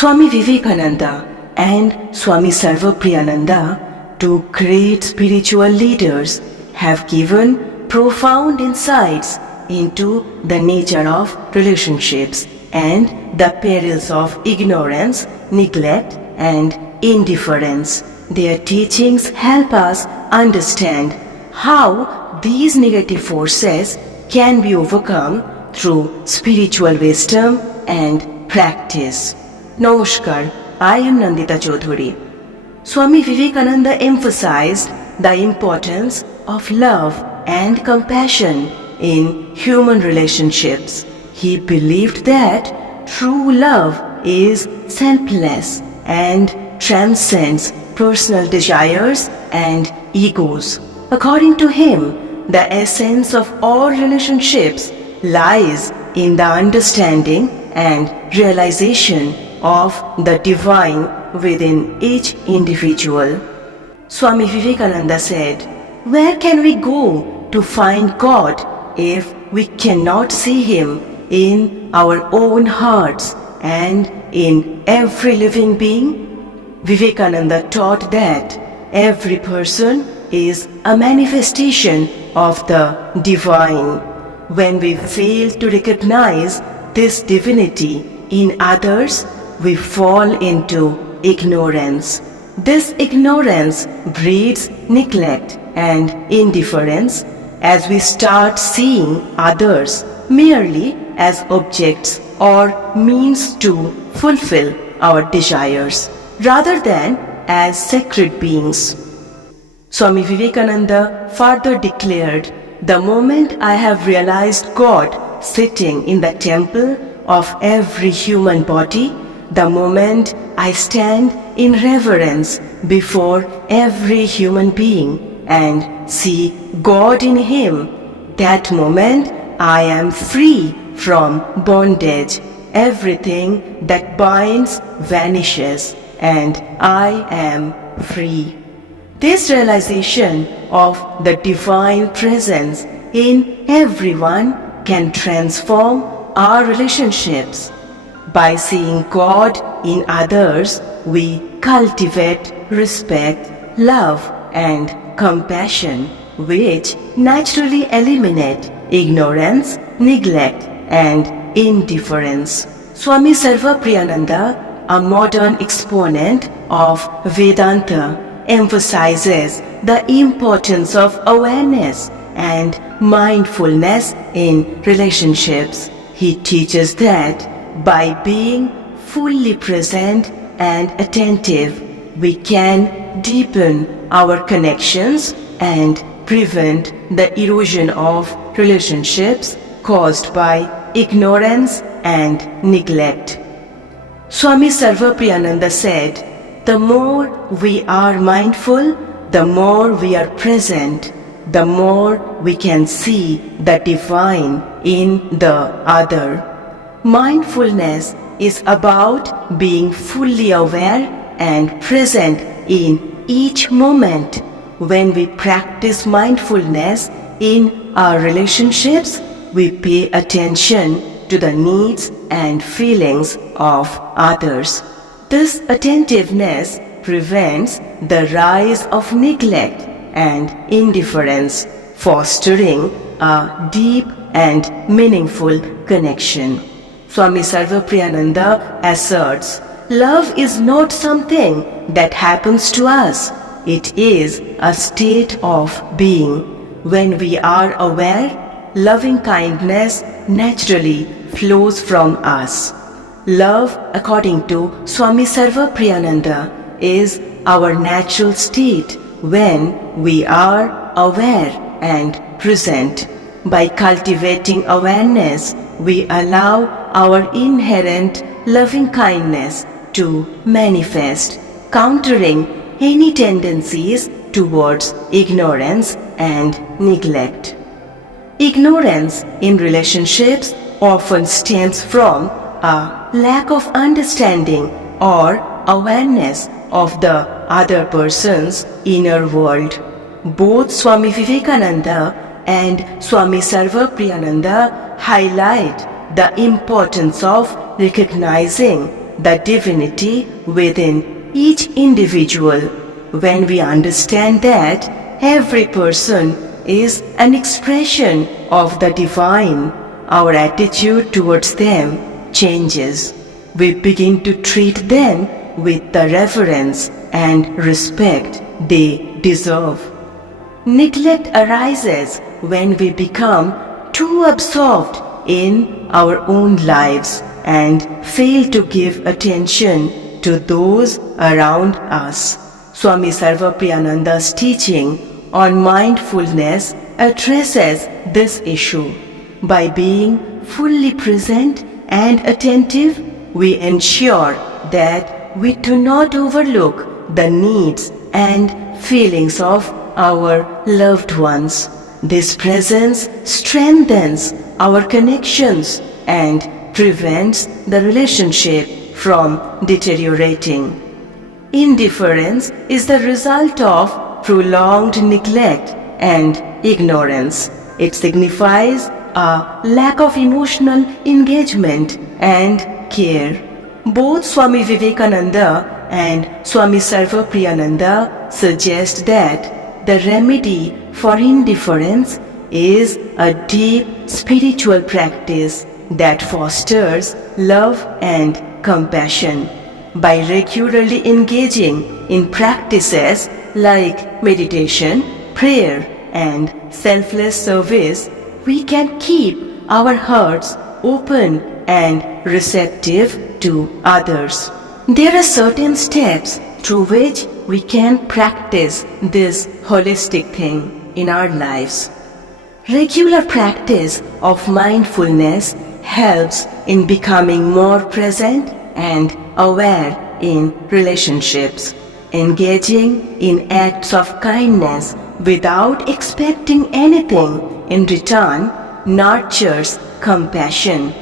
Swami Vivekananda and Swami Sarvapriyananda, two great spiritual leaders, have given profound insights into the nature of relationships and the perils of ignorance, neglect, and indifference. Their teachings help us understand how these negative forces can be overcome through spiritual wisdom and practice. Namaskar, I am Nandita Chaudhuri. Swami Vivekananda emphasized the importance of love and compassion in human relationships. He believed that true love is selfless and transcends personal desires and egos. According to him, the essence of all relationships lies in the understanding and realization of the divine within each individual. Swami Vivekananda said, "Where can we go to find God if we cannot see Him in our own hearts and in every living being?" Vivekananda taught that every person is a manifestation of the divine. When we fail to recognize this divinity in others, we fall into ignorance. This ignorance breeds neglect and indifference as we start seeing others merely as objects or means to fulfill our desires, rather than as sacred beings. Swami Vivekananda further declared, "The moment I have realized God sitting in the temple of every human body, the moment I stand in reverence before every human being and see God in him, that moment I am free from bondage. Everything that binds vanishes, and I am free." This realization of the divine presence in everyone can transform our relationships. By seeing God in others, we cultivate respect, love, and compassion, which naturally eliminate ignorance, neglect, and indifference. Swami Sarvapriyananda, a modern exponent of Vedanta, emphasizes the importance of awareness and mindfulness in relationships. He teaches that by being fully present and attentive, we can deepen our connections and prevent the erosion of relationships caused by ignorance and neglect. Swami Sarvapriyananda said, "The more we are mindful, the more we are present, the more we can see the divine in the other." Mindfulness is about being fully aware and present in each moment. When we practice mindfulness in our relationships, we pay attention to the needs and feelings of others. This attentiveness prevents the rise of neglect and indifference, fostering a deep and meaningful connection. Swami Sarvapriyananda asserts, "Love is not something that happens to us. It is a state of being. When we are aware, loving kindness naturally flows from us." Love, according to Swami Sarvapriyananda, is our natural state when we are aware and present. By cultivating awareness, we allow our inherent loving kindness to manifest, countering any tendencies towards ignorance and neglect. Ignorance in relationships often stems from a lack of understanding or awareness of the other person's inner world. Both Swami Vivekananda and Swami Sarvapriyananda highlight the importance of recognizing the divinity within each individual. When we understand that every person is an expression of the divine, our attitude towards them changes. We begin to treat them with the reverence and respect they deserve. Neglect arises when we become too absorbed in our own lives and fail to give attention to those around us. Swami Sarvapriyananda's teaching on mindfulness addresses this issue. By being fully present and attentive, we ensure that we do not overlook the needs and feelings of our loved ones. This presence strengthens our connections and prevents the relationship from deteriorating. Indifference is the result of prolonged neglect and ignorance. It signifies a lack of emotional engagement and care. Both Swami Vivekananda and Swami Sarvapriyananda suggest that the remedy for indifference is a deep spiritual practice that fosters love and compassion. By regularly engaging in practices like meditation, prayer, and selfless service, we can keep our hearts open and receptive to others. There are certain steps through which we can practice this holistic thing in our lives. Regular practice of mindfulness helps in becoming more present and aware in relationships. Engaging in acts of kindness without expecting anything in return nurtures compassion.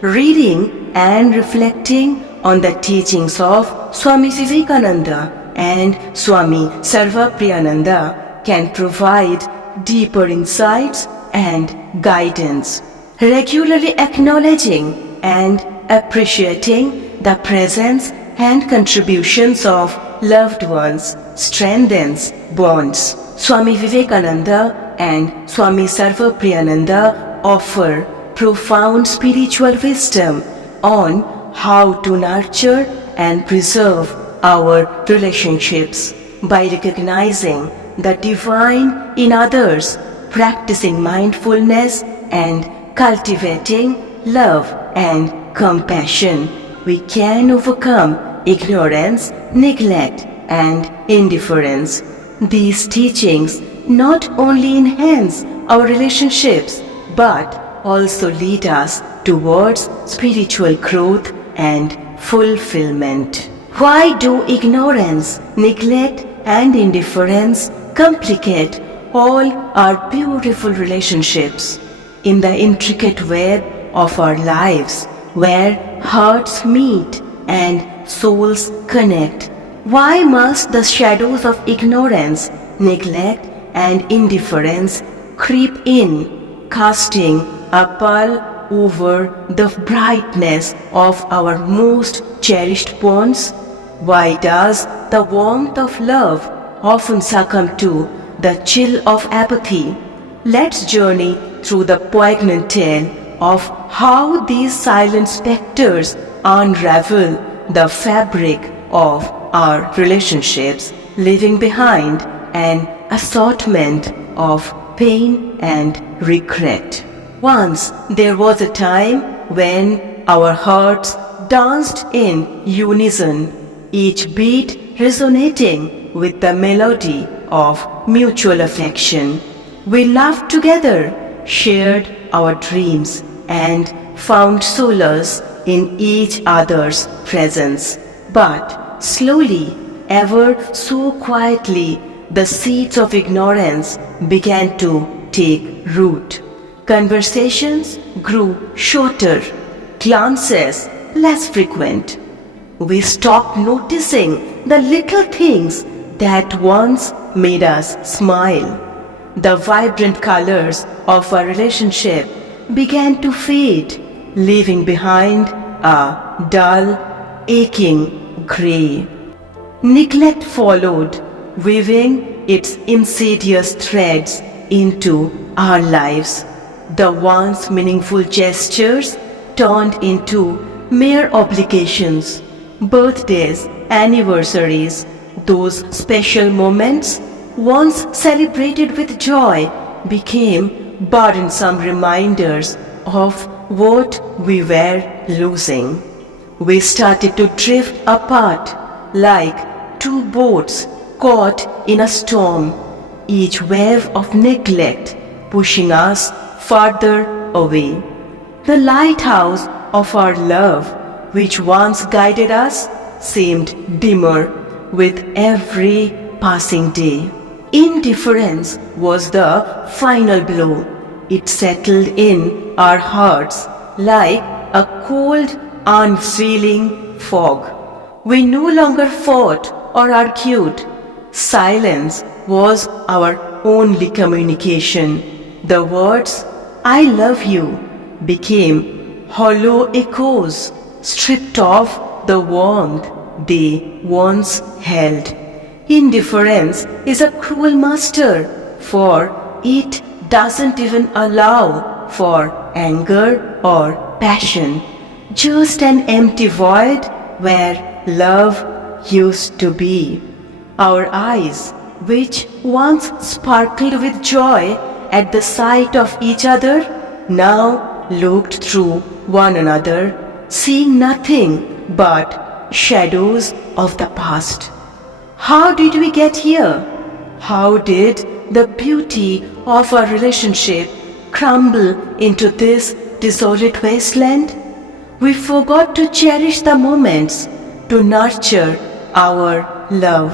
Reading and reflecting on the teachings of Swami Vivekananda and Swami Sarvapriyananda can provide deeper insights and guidance. Regularly acknowledging and appreciating the presence and contributions of loved ones strengthens bonds. Swami Vivekananda and Swami Sarvapriyananda offer profound spiritual wisdom on how to nurture and preserve our relationships. By recognizing the divine in others, practicing mindfulness, and cultivating love and compassion, we can overcome ignorance, neglect, and indifference. These teachings not only enhance our relationships but also lead us towards spiritual growth and fulfillment. Why do ignorance, neglect, and indifference complicate all our beautiful relationships? In the intricate web of our lives, where hearts meet and souls connect, why must the shadows of ignorance, neglect, and indifference creep in, casting a pall over the brightness of our most cherished bonds? Why does the warmth of love often succumb to the chill of apathy? Let's journey through the poignant tale of how these silent specters unravel the fabric of our relationships, leaving behind an assortment of pain and regret. Once there was a time when our hearts danced in unison, each beat resonating with the melody of mutual affection. We laughed together, shared our dreams, and found solace in each other's presence. But slowly, ever so quietly, the seeds of ignorance began to take root. Conversations grew shorter, glances less frequent. We stopped noticing the little things that once made us smile. The vibrant colors of our relationship began to fade, leaving behind a dull, aching grey. Neglect followed, weaving its insidious threads into our lives. The once meaningful gestures turned into mere obligations. Birthdays, anniversaries, those special moments, once celebrated with joy, became burdensome reminders of what we were losing. We started to drift apart like two boats caught in a storm, each wave of neglect pushing us farther away. The lighthouse of our love, which once guided us, seemed dimmer with every passing day. Indifference was the final blow. It settled in our hearts like a cold, unfeeling fog. We no longer fought or argued. Silence was our only communication. The words, "I love you," became hollow echoes, stripped of the warmth they once held. Indifference is a cruel master, for it doesn't even allow for anger or passion, just an empty void where love used to be. Our eyes, which once sparkled with joy at the sight of each other, now looked through one another, seeing nothing but shadows of the past. How did we get here? How did the beauty of our relationship crumble into this desolate wasteland? We forgot to cherish the moments, to nurture our love.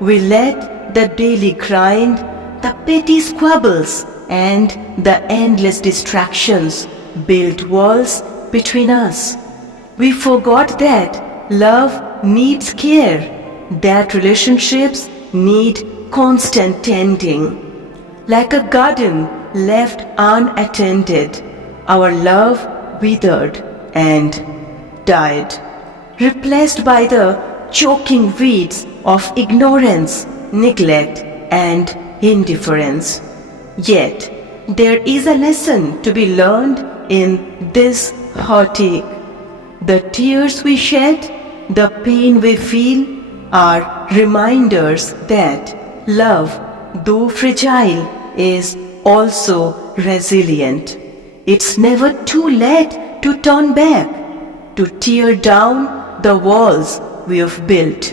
We let the daily grind, the petty squabbles, and the endless distractions build walls between us. We forgot that love needs care, that relationships need constant tending. Like a garden left unattended, our love withered and died, replaced by the choking weeds of ignorance, neglect, and indifference. Yet, there is a lesson to be learned in this heartache. The tears we shed, the pain we feel, are reminders that love, though fragile, is also resilient. It's never too late to turn back, to tear down the walls we have built.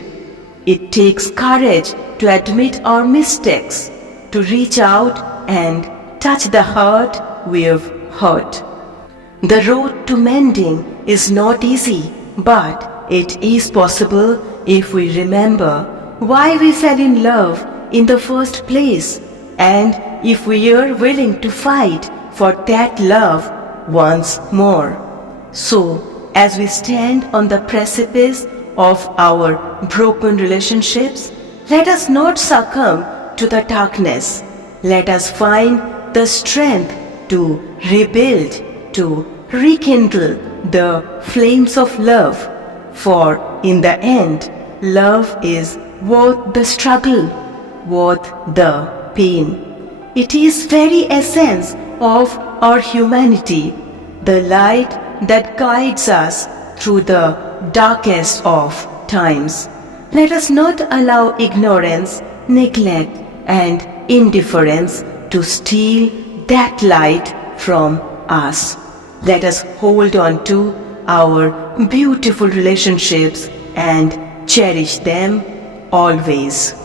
It takes courage to admit our mistakes, to reach out and touch the heart we have hurt. The road to mending is not easy, but it is possible if we remember why we fell in love in the first place, and if we are willing to fight for that love once more. So, as we stand on the precipice of our broken relationships, let us not succumb to the darkness. Let us find the strength to rebuild, to rekindle the flames of love. For in the end, love is worth the struggle, worth the pain. It is very essence of our humanity, the light that guides us through the darkest of times. Let us not allow ignorance, neglect, and indifference to steal that light from us. Let us hold on to our beautiful relationships and cherish them always.